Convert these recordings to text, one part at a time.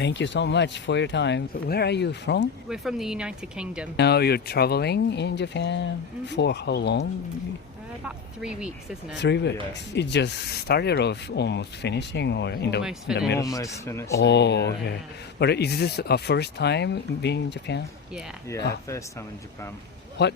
Thank you so much for your time. Where are you from? We're from the United Kingdom. Now you're traveling in Japan for how long? About 3 weeks, isn't it? 3 weeks. It just started off almost finishing or in Almost the middle? Almost finished. Oh, okay. But is this a first time being in Japan? Yeah. Yeah, first time in Japan. What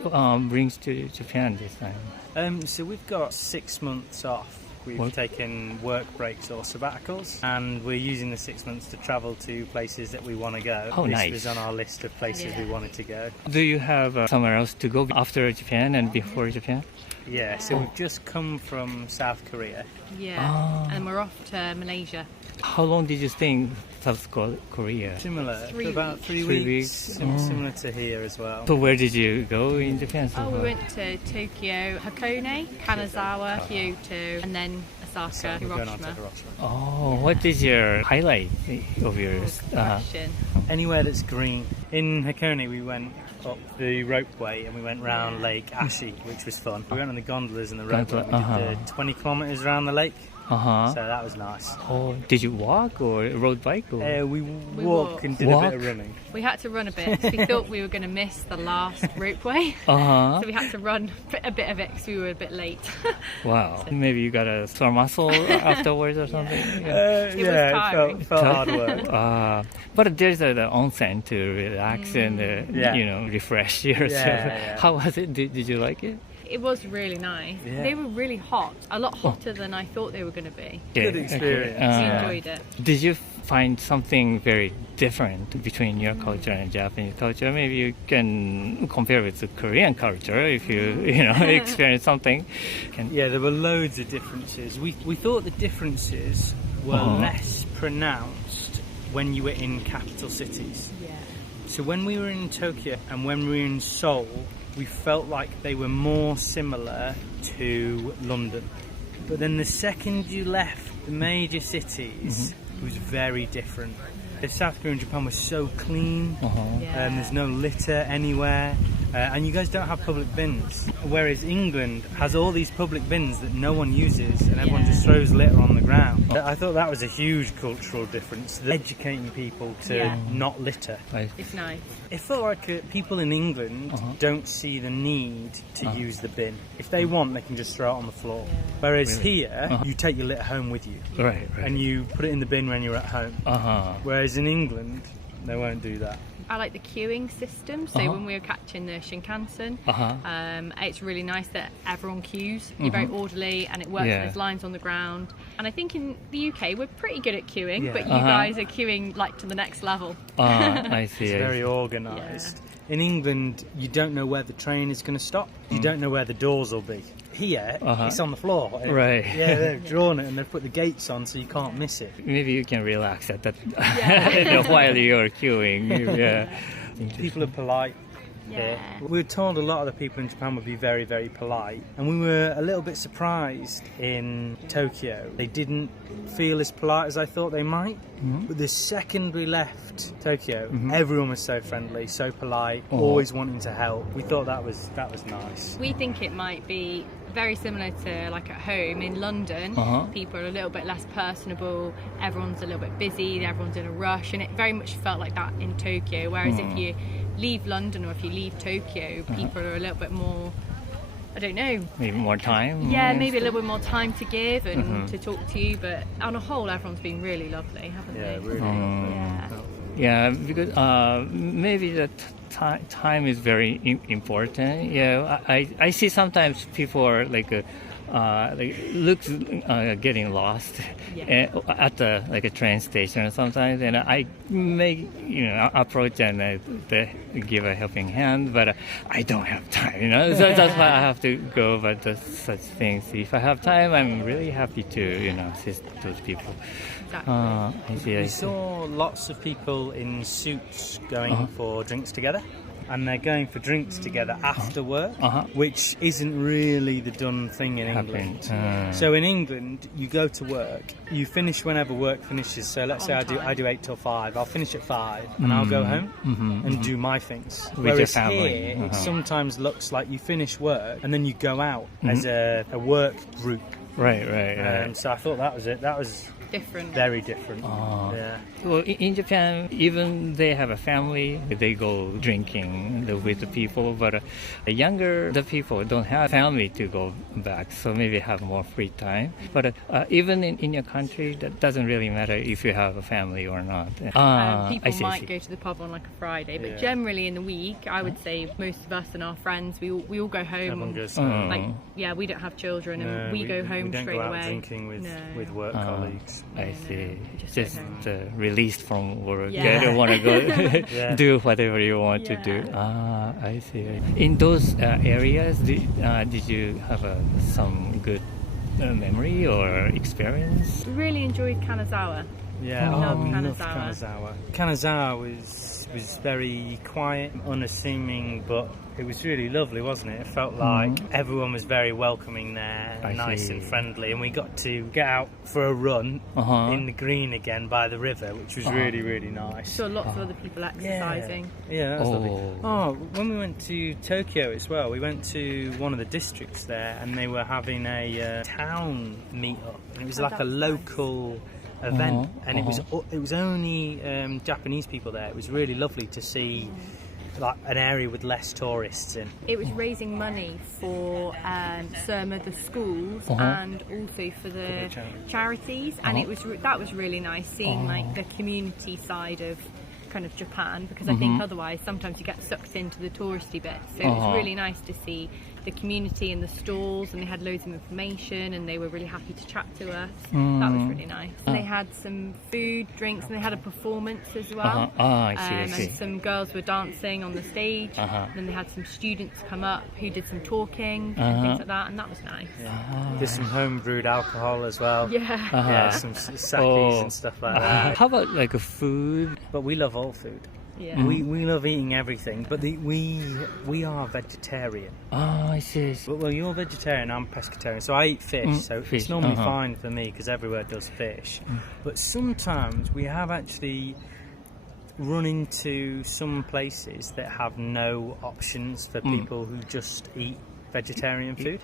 brings to Japan this time? So we've got 6 months off. We've taken work breaks or sabbaticals, and we're using the 6 months to travel to places that we want to go. Oh, this nice. was on our list of places we wanted to go. Do you have somewhere else to go after Japan and before Japan? Yeah, so we've just come from South Korea. Yeah. And we're off to Malaysia. How long did you stay in South Korea? Similar, 3 for about weeks. 3 3 weeks. weeks. Similar to here as well. So where did you go in Japan so Oh, far? we went to Tokyo, Hakone, Kanazawa, Kyoto, and then Osaka, We're going on to Hiroshima. Hiroshima. Oh, what is your highlight of yours? Question. Anywhere that's green. In Hakone we went up the ropeway and we went round Lake Ashi, which was fun. We went on the gondolas and the ropeway. We did the 20 kilometres around the lake, so that was nice. Oh, did you walk or rode bike? Or? We walked. and did a bit of running. We had to run a bit. We thought we were going to miss the last ropeway. Uh-huh. So we had to run a bit of it because we were a bit late. Wow. Maybe you got a sore muscle afterwards or something? It was tiring. It felt hard work. But there's the onsen to relax and refresh yourself. Yeah. How was it? Did you like it? It was really nice. Yeah. They were really hot, a lot hotter than I thought they were going to be. Good experience. We enjoyed it. Did you find something very different between your culture and Japanese culture? Maybe you can compare with the Korean culture if you experience something. Yeah, there were loads of differences. We thought the differences were less pronounced when you were in capital cities. Yeah. So when we were in Tokyo and when we were in Seoul, we felt like they were more similar to London. But then the second you left the major cities, it was very different. South Korea and Japan were so clean, there's no litter anywhere, and you guys don't have public bins. Whereas England has all these public bins that no one uses, and everyone just throws litter on the ground. I thought that was a huge cultural difference, educating people to not litter. It's nice. It felt like people in England don't see the need to use the bin. If they want, they can just throw it on the floor. Whereas here, you take your litter home with you. Right. And you put it in the bin when you're at home. Whereas in England, they won't do that. I like the queuing system. So when we were catching the Shinkansen, it's really nice that everyone queues. You're very orderly, and it works. There's lines on the ground. And I think in the UK we're pretty good at queuing, but you guys are queuing like to the next level. I see. It's very organised. In England, you don't know where the train is going to stop. You don't know where the doors will be. Here, it's on the floor. Right. Yeah, they've drawn it and they've put the gates on so you can't miss it. Maybe you can relax at that while you're queuing. Yeah. People are polite. Yeah. We were told a lot of the people in Japan would be very, very polite, and we were a little bit surprised in Tokyo. They didn't feel as polite as I thought they might. But the second we left Tokyo, everyone was so friendly, so polite, always wanting to help. We thought that was nice. We think it might be very similar to like at home in London. People are a little bit less personable, everyone's a little bit busy, everyone's in a rush, and it very much felt like that in Tokyo. Whereas if you leave London or if you leave Tokyo, people are a little bit more, I don't know. Maybe more time? Yeah, maybe a little bit more time to give and to talk to you, but on a whole, everyone's been really lovely, haven't they? Really. Yeah, because maybe the time is very important. Yeah, I see sometimes people are like getting lost at a train station sometimes, and I may approach and give a helping hand, but I don't have time. So that's why I have to go. But such things, if I have time, I'm really happy to assist those people. I see. We saw lots of people in suits going for drinks together. And they're going for drinks together after work, which isn't really the done thing in England. So in England, you go to work, you finish whenever work finishes. So let's say I do 8 till 5. I'll finish at 5 and I'll go home and do my things. With your family. Here, it sometimes looks like you finish work and then you go out as a work group. Right. So I thought that was it. That was different. Very different. Yeah. Well, in Japan, even they have a family, they go drinking with the people, but the people don't have family to go back, so maybe have more free time. But even in your country, that doesn't really matter if you have a family or not. People might go to the pub on like a Friday, but generally in the week, I would say most of us and our friends, we all go home. Everyone goes home. Like, we don't have children, and we go home we don't straight go out away. Drinking with work colleagues. I see. Just Released from work. Yeah. You don't want to go do whatever you want to do. I see. In those areas, did you have some good memory or experience? Really enjoyed Kanazawa. Yeah, Love we loved Kanazawa. Kanazawa was very quiet, unassuming, but it was really lovely, wasn't it? It felt like everyone was very welcoming there, nice and friendly, and we got to get out for a run in the green again by the river, which was really, really nice. Saw lots of other people exercising. Yeah, that's lovely. Oh, when we went to Tokyo as well, we went to one of the districts there, and they were having a town meet-up. And it was like a local event, and it was only Japanese people there. It was really lovely to see like an area with less tourists in. It was raising money for some of the schools and also for the charities, and that was really nice seeing like the community side of kind of Japan, because I think otherwise sometimes you get sucked into the touristy bits. So it was really nice to see the community and the stalls, and they had loads of information, and they were really happy to chat to us. That was really nice. And they had some food, drinks, and they had a performance as well. I see. And some girls were dancing on the stage. And then they had some students come up who did some talking and things like that, and that was nice. There's some home-brewed alcohol as well. Yeah. Some sakis and stuff like that. How about like a food? But we love all food. Yeah. We love eating everything, but we are vegetarian. I see. Well, you're vegetarian, I'm pescatarian, so I eat fish, so it's normally fine for me because everywhere does fish. But sometimes we have actually run into some places that have no options for people who just eat vegetarian food,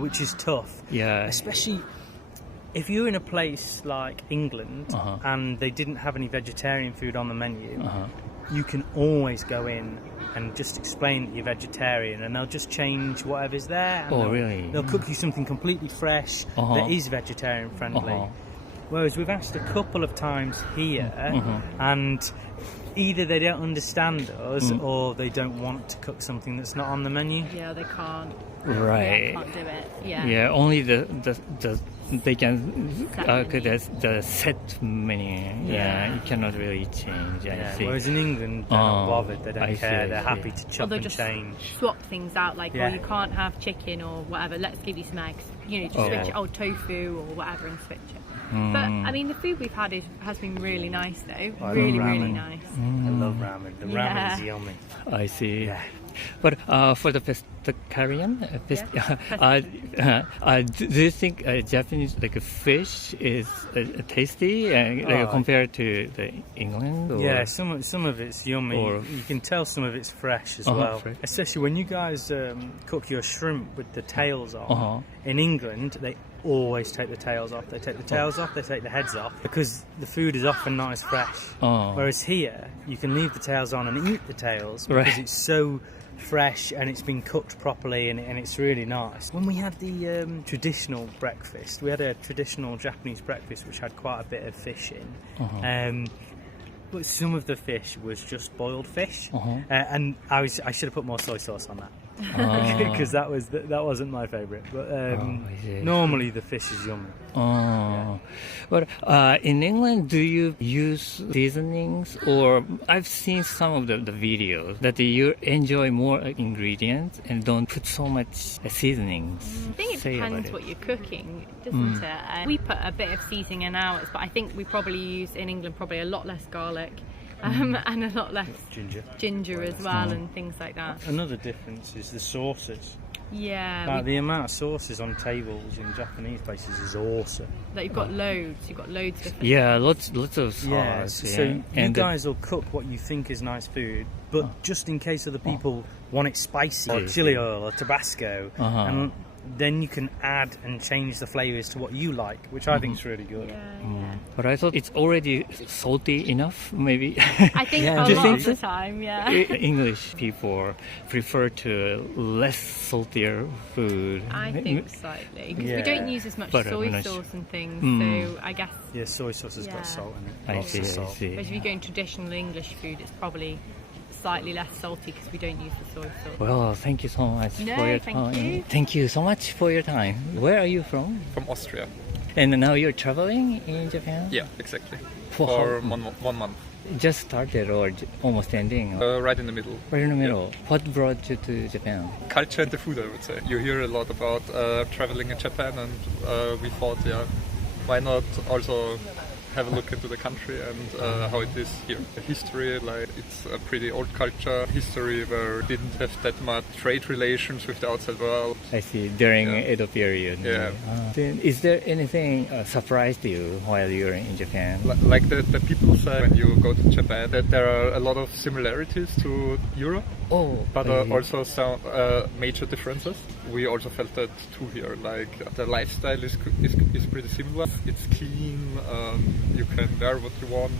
which is tough. Yeah. Especially if you're in a place like England and they didn't have any vegetarian food on the menu, you can always go in and just explain that you're vegetarian, and they'll just change whatever's there. And really? They'll cook you something completely fresh that is vegetarian friendly. Whereas we've asked a couple of times here, and either they don't understand us or they don't want to cook something that's not on the menu. Yeah, they can't. Right. They can't do it. Yeah. Yeah, only they can cook the set menu. Yeah, you cannot really change. I see. Whereas in England, they're not bothered. They don't care. They're happy to chop they'll and just change. swap things out, like, you can't have chicken or whatever, let's give you some eggs. Just switch it, tofu or whatever, and switch it. But, I mean, the food we've had has been really nice, though. Really nice. I love ramen. The ramen is yummy. I see. Yeah. But for the pescatarian, do you think Japanese fish is tasty compared to the England? Or? Yeah, some of it's yummy. You can tell some of it's fresh as well. Fresh. Especially when you guys cook your shrimp with the tails on. In England, they always take the tails off. They take the tails off, they take the heads off, because the food is often not as fresh. Whereas here, you can leave the tails on and eat the tails because it's so fresh and it's been cooked properly, and it's really nice. When we had the traditional breakfast, we had a traditional Japanese breakfast which had quite a bit of fish in. But some of the fish was just boiled fish, and I should have put more soy sauce on that. Because that wasn't my favourite, but normally the fish is yummy. But in England, do you use seasonings, or I've seen some of the videos that you enjoy more ingredients and don't put so much seasonings? I think it depends what you're cooking, doesn't it? We put a bit of seasoning in ours, but I think we probably use in England a lot less garlic. And a lot less ginger as well, and things like that. Another difference is the sauces. Yeah. The amount of sauces on tables in Japanese places is awesome. Like you've got loads of different. Yeah, lots of sauce. Yeah, so you guys will cook what you think is nice food, but just in case other people want it spicy, or chili oil or Tabasco, and then you can add and change the flavors to what you like, which I think is really good. But I thought it's already salty enough, maybe. I think Yeah. a Do you lot think of the time, yeah. English people prefer to less saltier food. I think slightly, because Yeah. we don't use as much But I'm soy not sauce and things, Mm. so I guess Yeah, soy sauce has Yeah. got salt in it. I Lots see, of I salt. see. if you go in traditional English food, it's probably slightly less salty because we don't use the soy sauce. Well, thank you so much No, for your thank time. you. Thank you so much for your time. Where are you from? From Austria. And now you're traveling in Japan? Yeah, exactly. For For how- 1 month. Just started or almost ending? Right in the middle. Right in the middle. What brought you to Japan? Culture and the food, I would say. You hear a lot about traveling in Japan, and we thought, why not also have a look into the country and how it is here. The history, like it's a pretty old culture, history where didn't have that much trade relations with the outside world. I see. During Yeah. Edo period. Yeah. Then is there anything surprised you while you're in Japan? Like the people say when you go to Japan that there are a lot of similarities to Europe, Oh, but I see. also some major differences. We also felt that too here. Like the lifestyle is pretty similar. It's clean. You can wear what you want.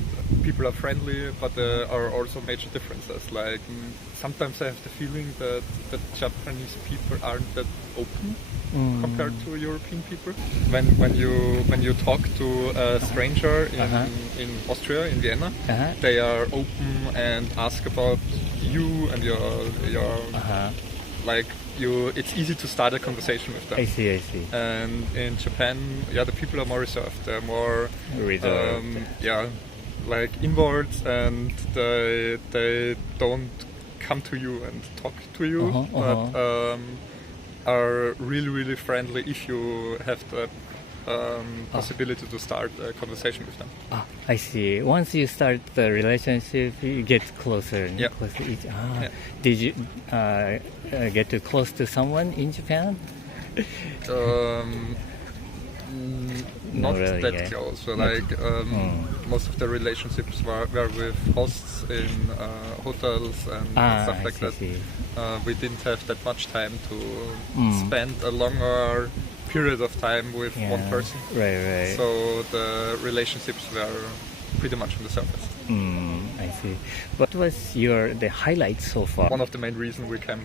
People are friendly, but there are also major differences. Like sometimes I have the feeling that Japanese people aren't that open compared to European people. When you talk to a stranger in Austria, in Vienna, they are open and ask about you and your like you. It's easy to start a conversation with them. I see. And in Japan, the people are more reserved. They're more Reserved. like inwards, and they don't come to you and talk to you, but are really, really friendly if you have the possibility to start a conversation with them. I see. Once you start the relationship, you get closer and Yeah. closer to each. Yeah. Did you get too close to someone in Japan? Not really, that yeah. close. So like most of the relationships were with hosts in hotels and stuff I like see, that. see. We didn't have that much time to spend a longer period of time with one Yeah. person. Right. So the relationships were pretty much on the surface. I see. What was the highlight so far? One of the main reasons we came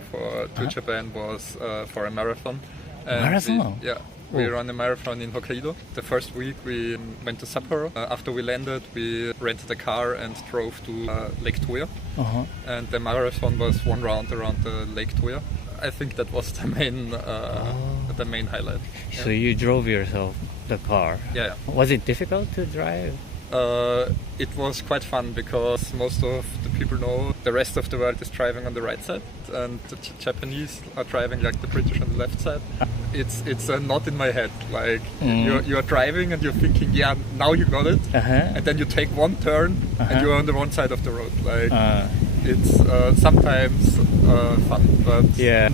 to Japan was for a marathon. And Marathon? We Oh. ran a marathon in Hokkaido. The first week we went to Sapporo. After we landed, we rented a car and drove to Lake Toya. And the marathon was one round around the Lake Toya. I think that was the main highlight. So you drove yourself the car. Yeah. Was it difficult to drive? It was quite fun because most of the people know the rest of the world is driving on the right side, and the Japanese are driving like the British on the left side. It's a knot in my head. Like you're driving and you're thinking, now you got it, and then you take one turn and you're on the wrong side of the road. Like it's sometimes fun, but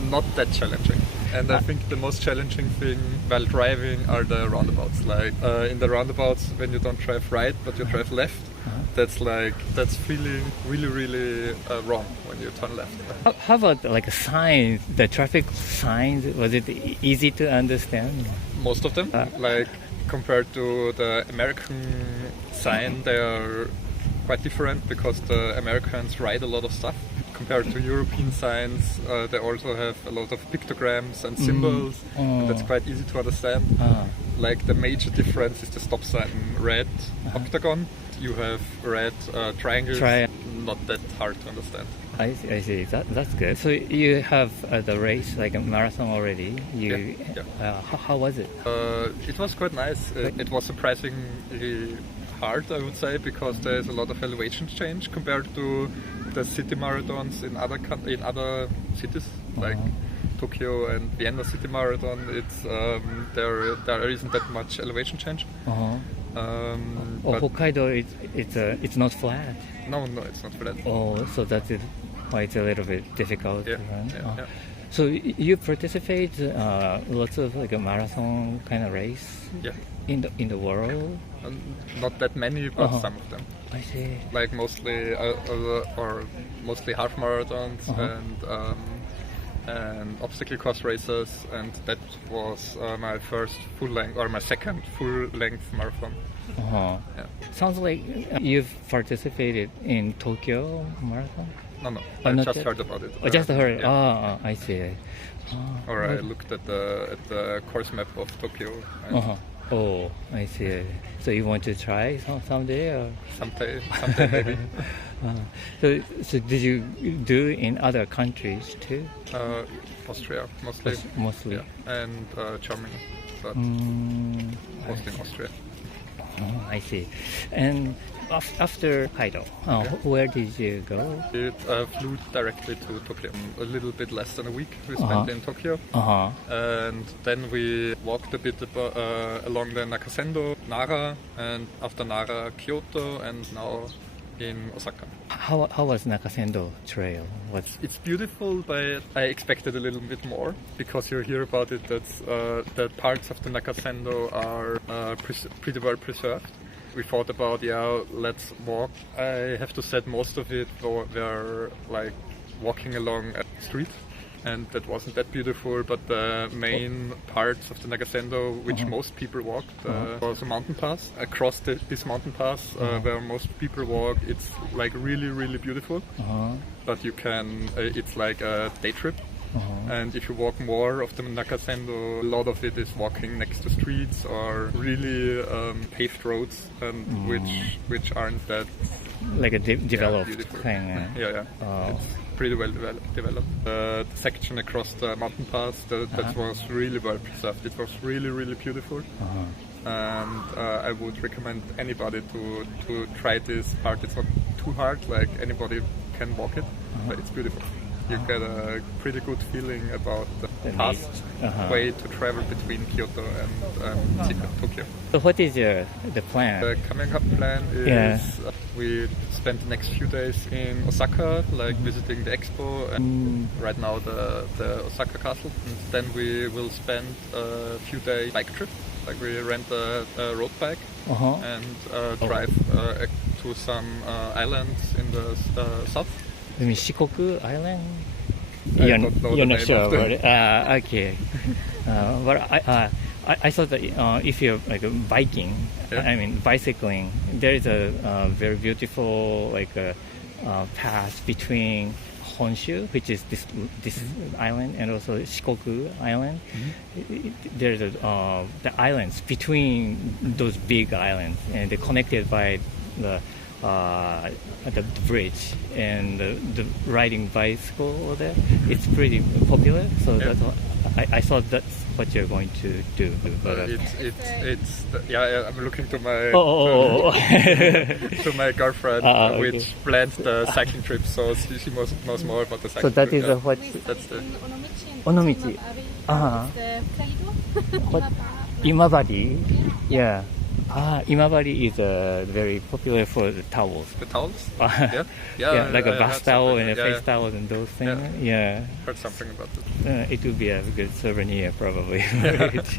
not that challenging. And I think the most challenging thing while driving are the roundabouts. Like in the roundabouts, when you don't drive right but you drive left, that's feeling really, really wrong when you turn left. How about like signs, the traffic signs? Was it easy to understand? Most of them, like compared to the American sign, they are quite different because the Americans write a lot of stuff. Compared to European signs, they also have a lot of pictograms and symbols, and that's quite easy to understand. Like the major difference is the stop sign red octagon. You have red triangles. Not that hard to understand. I see. That's good. So you have the race, like a marathon already. How was it? It was quite nice. It was surprisingly hard, I would say, because there's a lot of elevation change compared to the city marathons in other cities like Tokyo and Vienna City Marathon. It's there isn't that much elevation change. But Hokkaido, it's not flat. No, it's not flat. Oh, so that's why it's a little bit difficult. Yeah, to run. yeah. So you participate lots of like a marathon kind of race in the world. Not that many, but some of them. I see. Like mostly half marathons and and obstacle course races, and that was my first full length or my second full length marathon. Uh-huh. Yeah. Sounds like you've participated in Tokyo Marathon? No, Oh, I not just yet? heard about it. Oh, just heard. Yeah. Oh, I see. Or I looked at the course map of Tokyo. And Uh-huh. Oh, I see. So you want to try someday? Or? someday maybe. So did you do in other countries too? Austria mostly. Mostly. Yeah. And Germany, but Mm, mostly in Austria. oh, I see. And after Kaido, where did you go? It flew directly to Tokyo. A little bit less than a week we spent in Tokyo. Uh-huh. And then we walked a bit along the Nakasendo, Nara, and after Nara, Kyoto, and now in Osaka. How was Nakasendo Trail? It's beautiful, but I expected a little bit more because you hear about it that the parts of the Nakasendo are pretty well preserved. We thought about, let's walk. I have to say most of it were like walking along a street, and that wasn't that beautiful, but the main parts of the Nakasendo, which most people walked, was a mountain pass. Across this mountain pass, where most people walk, it's like really, really beautiful. But you can, it's like a day trip. And if you walk more of the Nakasendo, a lot of it is walking next to streets or really paved roads, which aren't that Like a developed beautiful. thing. Yeah. It's pretty well developed. The section across the mountain pass, that was really well preserved. It was really, really beautiful. And I would recommend anybody to try this part. It's not too hard, like anybody can walk it, but it's beautiful. You get a pretty good feeling about the past way to travel between Kyoto and Tokyo. So what is the plan? The coming up plan is we spend the next few days in Osaka, like visiting the expo, and right now the Osaka castle. And then we will spend a few days bike trip, like we rent a road bike and drive to some islands in the south. You mean Shikoku Island? I don't know the You're not name sure of the- about it. Okay. But I thought that if you're like biking, I mean bicycling, there is a very beautiful path between Honshu, which is this island, and also Shikoku Island. There's the islands between those big islands, and they're connected by the bridge, and the riding bicycle there. It's pretty popular, so that's what I thought that's what you're going to do. But, I'm looking to my to my girlfriend, okay. which plans the cycling trip, so she knows more about the so cycling that trip. is what That's the Onomichi. What Imabari? Yeah. Imabari is very popular for the towels. The towels? Yeah, like a I bath heard towel something. and a face towels and those things. Yeah. Heard something about it. It would be a good souvenir, probably.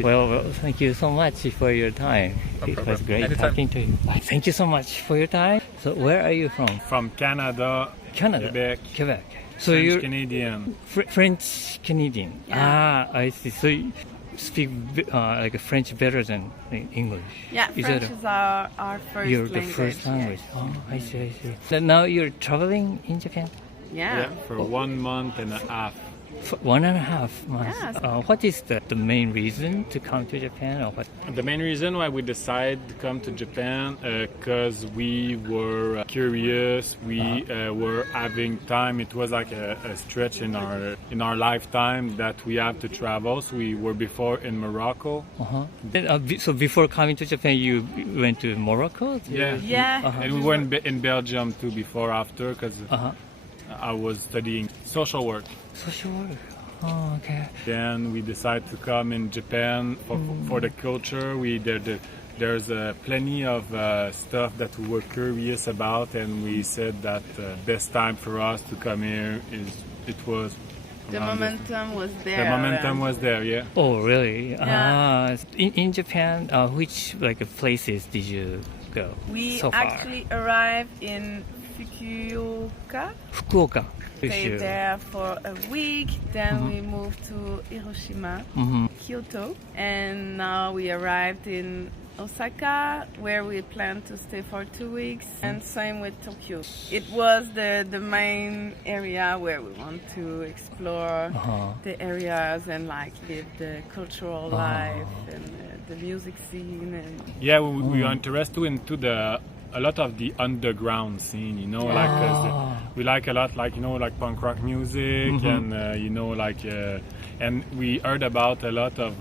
Well, thank you so much for your time. No It problem. was great Anytime. talking to you. Thank you so much for your time. So, where are you from? From Canada, Canada. Quebec, So French you're Canadian. French Canadian. Yeah. I see. So you speak like French better than English. Yeah, Is French that is our first You're language. the first language. Oh, I see. So now you're traveling in Japan? Yeah. For 1 month and a half. For 1.5 months. Yes. What is the main reason to come to Japan, or what? The main reason why we decided to come to Japan because we were curious, we were having time. It was like a stretch in our lifetime that we have to travel. So we were before in Morocco. So before coming to Japan, you went to Morocco? Yeah. Yeah. And we were in Belgium too before after because I was studying social work. Social work. Oh, okay. Then we decided to come in Japan for the culture. There's plenty of stuff that we were curious about, and we said that best time for us to come here was The momentum was there. The momentum was there, yeah. Oh, really? Yeah. In Japan, which places did you go We so far? actually arrived in Fukuoka. Fukuoka. Stayed there for a week. Then we moved to Hiroshima, Kyoto, and now we arrived in Osaka, where we plan to stay for 2 weeks, and same with Tokyo. It was the main area where we want to explore the areas and like live the cultural life and the music scene. And Yeah, we are interested into a lot of the underground scene, you know, like 'cause we like a lot, like, you know, like punk rock music and you know, like and we heard about a lot of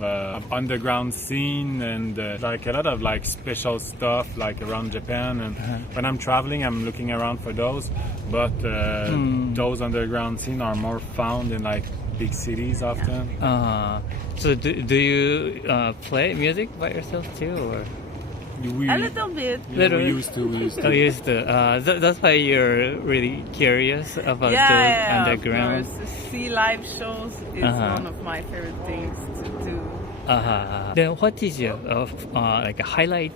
underground scene and like a lot of like special stuff like around Japan. And when I'm traveling, I'm looking around for those, but those underground scene are more found in like big cities often. So do you play music by yourself too, or? We, a little bit. yeah, we used to. Oh, you used to. That's why you're really curious about those underground. Of course. See live shows is one of my favorite things to do. Then what is your like a highlight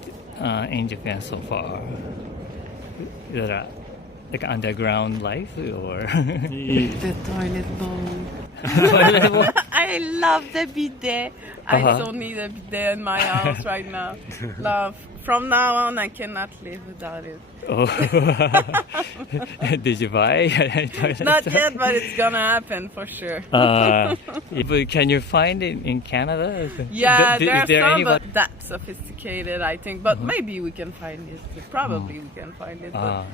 in Japan so far? Is that like underground life or? The toilet bowl. I love the bidet. I don't need a bidet in my house right now. Love. From now on, I cannot live without it. Oh. Did you buy? Not yet, but it's gonna happen for sure. But can you find it in Canada? Yeah, Is there are there some, anybody? but that sophisticated, I think. But maybe we can find it. Probably we can find it. But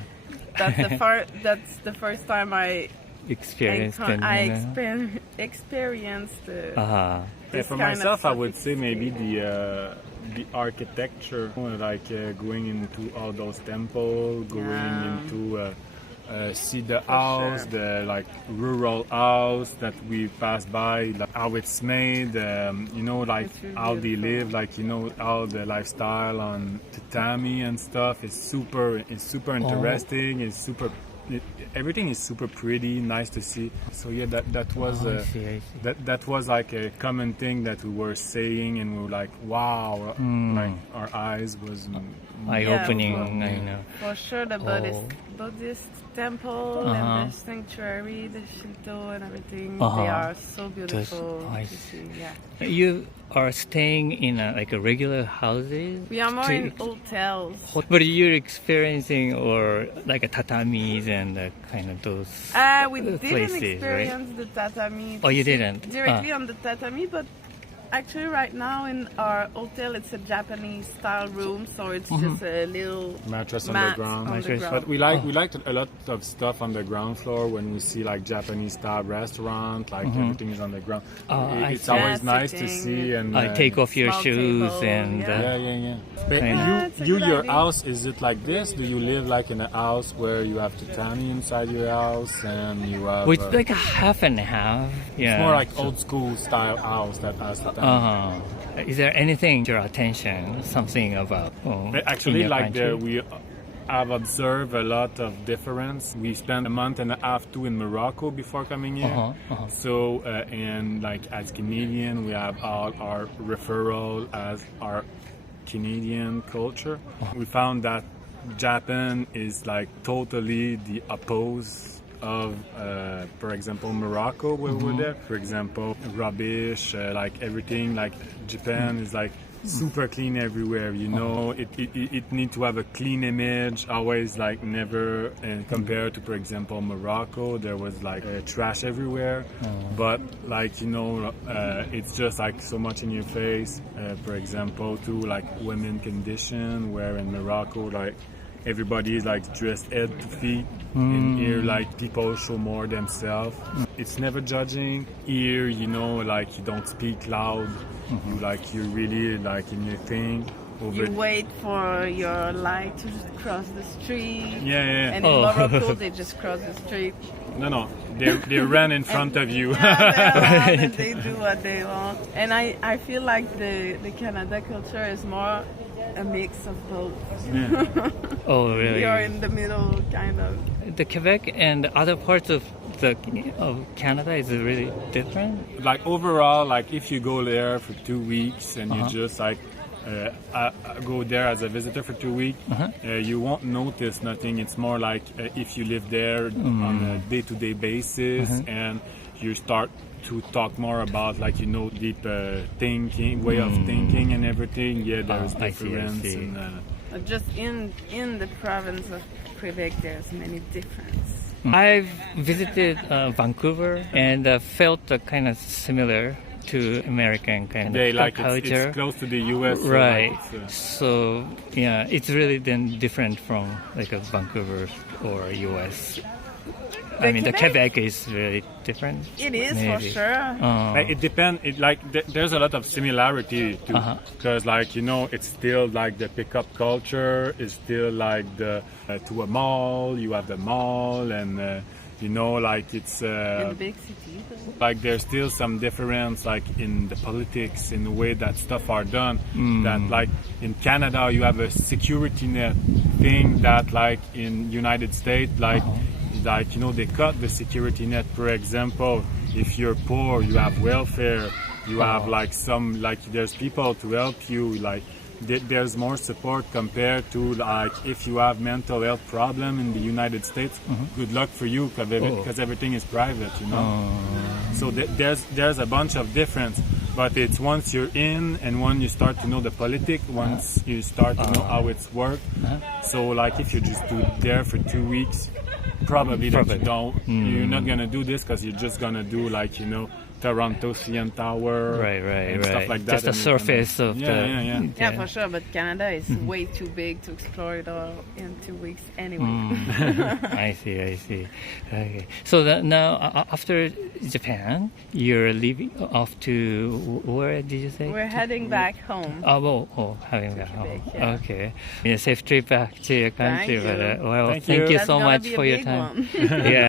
that's the first time I Experienced and, experienced Yeah, for myself, I would say maybe the architecture, like going into all those temples, going into see the house, sure. the like rural house that we pass by, like how it's made, you know, like really how they beautiful. live, like, you know, all the lifestyle on tatami and stuff is super interesting. It's super. Everything is super pretty, nice to see. So yeah, that was I see. that was like a common thing that we were saying, and we were like, wow, like our eyes was Eye-opening, Yeah, I know. For sure, the Buddhist temple and the sanctuary, the Shinto and everything, they are so beautiful I to see. Yeah. You are staying in like a regular houses? We are more in hotels. What are you experiencing, or like a tatamis and kind of those We didn't places, experience the tatami. Oh, you didn't? Directly on the tatami, but actually right now in our hotel it's a Japanese style room, so it's just a little mattress on mat the ground. on the ground. But we liked a lot of stuff on the ground floor when we see like Japanese style restaurant, like everything is on the ground. It's always nice to see and take off your small shoes table, and yeah. But it's a you good your idea. house, is it like this? Do you live like in a house where you have tatami inside your house and you have? Which like a half and half. Yeah. It's more like old school style house that has tatami. Is there anything your attention? Something about? But actually, in your like country? we have observed a lot of difference. We spent a month and a half too in Morocco before coming here. So and like as Canadian, we have all our referral as our Canadian culture. We found that Japan is like totally the opposite of, for example, Morocco where we were there. For example, rubbish, like everything, like Japan is like super clean everywhere, you know. It needs to have a clean image, always like never, and compared to, for example, Morocco, there was like trash everywhere. But like, you know, it's just like so much in your face. For example, too, like women condition, where in Morocco, like everybody is like dressed head to feet. And here, like, people show more themselves. It's never judging. Here, you know, like, you don't speak loud. You like, you're really like in your thing. You wait for your light to just cross the street. Yeah. And in Morocco, they just cross the street. No, they ran in front of you. Yeah, they do what they want. And I feel like the Canada culture is more a mix of both. Yeah. Oh, really? You're in the middle, kind of. The Quebec and other parts of Canada is really different. Like overall, like if you go there for 2 weeks and you just like go there as a visitor for 2 weeks, you won't notice nothing. It's more like if you live there on a day-to-day basis and you start to talk more about deep thinking, way of thinking and everything. Yeah, there's difference. I see. And, just in the province of Quebec, there's many differences. I've visited Vancouver and felt kind of similar to American kind of culture. It's close to the U.S. Right. So yeah, it's really then different from Vancouver or U.S. I mean, the Quebec is really different. It is for sure. It depends. There's a lot of similarity too, because it's still the pickup culture. It's still to a mall. You have the mall, and it's in the big cities. There's still some difference in the politics, in the way that stuff are done. That in Canada you have a security net thing that in United States they cut the security net. For example, if you're poor, you have welfare, you have there's people to help you, there's more support compared to if you have mental health problem in the United States, good luck for you because everything is private, So there's a bunch of difference, but it's once you're in and when you start to know the politics, once you start to know how it's worked. So if you just do there for 2 weeks, probably. You're not gonna do this because you're just gonna do Toronto CN Tower, right, stuff like that. Just the surface of Yeah, for sure. But Canada is way too big to explore it all in 2 weeks anyway. I see. Okay. So now after Japan, you're leaving off to where did you say? We're heading back home. Heading back home. Quebec, yeah. Okay. Yeah, safe trip back to your country. Thank you. Well, Thank thank you. you That's so gonna much be a for your big time. one. Yeah.